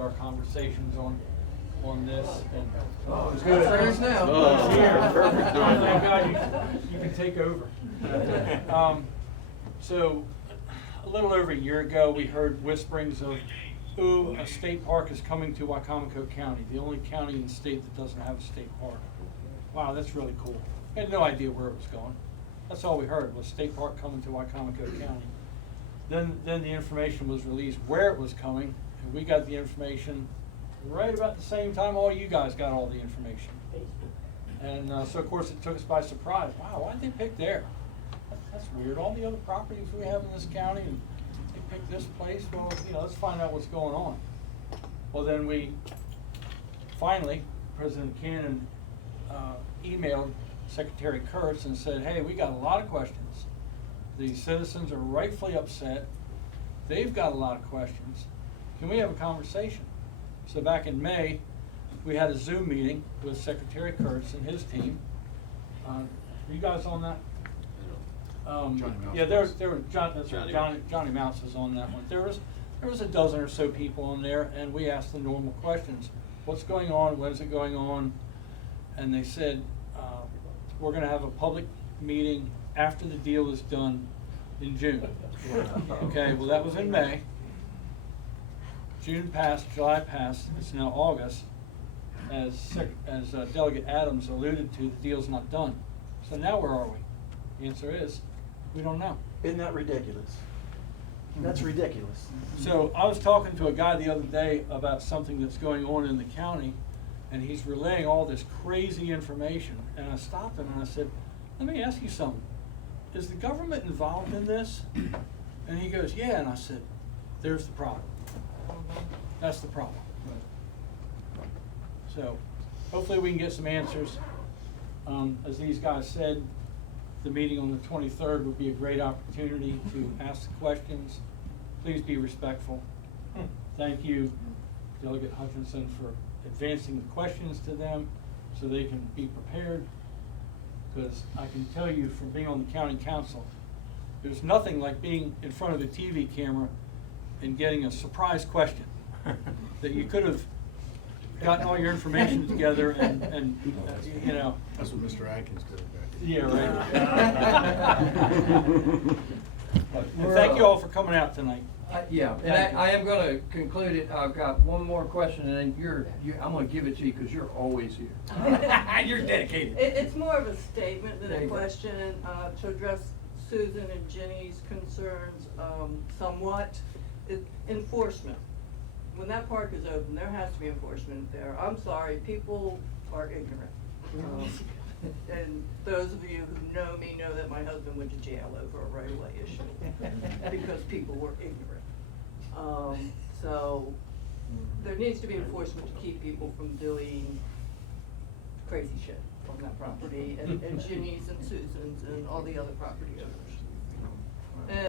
enjoyed our conversations on this. And Oh, it's good for us now. He's here. Perfect timing. Thank God you can take over. So, a little over a year ago, we heard whisperings of, ooh, a state park is coming to Wycomico County, the only county in the state that doesn't have a state park. Wow, that's really cool. I had no idea where it was going. That's all we heard was state park coming to Wycomico County. Then the information was released where it was coming, and we got the information right about the same time all you guys got all the information. And so of course it took us by surprise. Wow, why did they pick there? That's weird. All the other properties we have in this county, and they picked this place. Well, let's find out what's going on. Well, then we finally, President Cannon emailed Secretary Kurtz and said, hey, we got a lot of questions. The citizens are rightfully upset. They've got a lot of questions. Can we have a conversation? So back in May, we had a Zoom meeting with Secretary Kurtz and his team. Were you guys on that? Johnny Mouse Yeah, was. there were Johnny Mouse was on that one. There was a dozen or so people on there, and we asked the normal questions. What's going on? When's it going on? And they said, we're going to have a public meeting after the deal is done in June. Okay, well, that was in May. June passed, July passed, it's now August. As Delegate Adams alluded to, the deal's not done. So now where are we? The answer is, we don't know. Isn't that ridiculous? That's ridiculous. So I was talking to a guy the other day about something that's going on in the county, and he's relaying all this crazy information. And I stopped him and I said, let me ask you something. Is the government involved in this? And he goes, yeah. And I said, there's the problem. That's the problem. So hopefully we can get some answers. As these guys said, the meeting on the 23rd would be a great opportunity to ask the questions. Please be respectful. Thank you, Delegate Hutchinson, for advancing the questions to them so they can be prepared. Because I can tell you from being on the county council, there's nothing like being in front of a TV camera and getting a surprise question that you could have gotten all your information together and That's what Mr. Atkins did back then. Yeah, right. And thank you all for coming out tonight. Yeah, and Thank you. I am going to conclude it. I've got one more question, and then I'm going to give it to you because you're always here. You're dedicated. It's more of a statement than There a you go. question, to address Susan and Jenny's concerns, somewhat. Enforcement. When that park is open, there has to be enforcement there. I'm sorry, people are ignorant. And those of you who know me know that my husband went to jail over a right-of-way issue because people were ignorant. So there needs to be enforcement to keep people from doing crazy shit on that property, and Ginny's and Susan's and all the other property owners.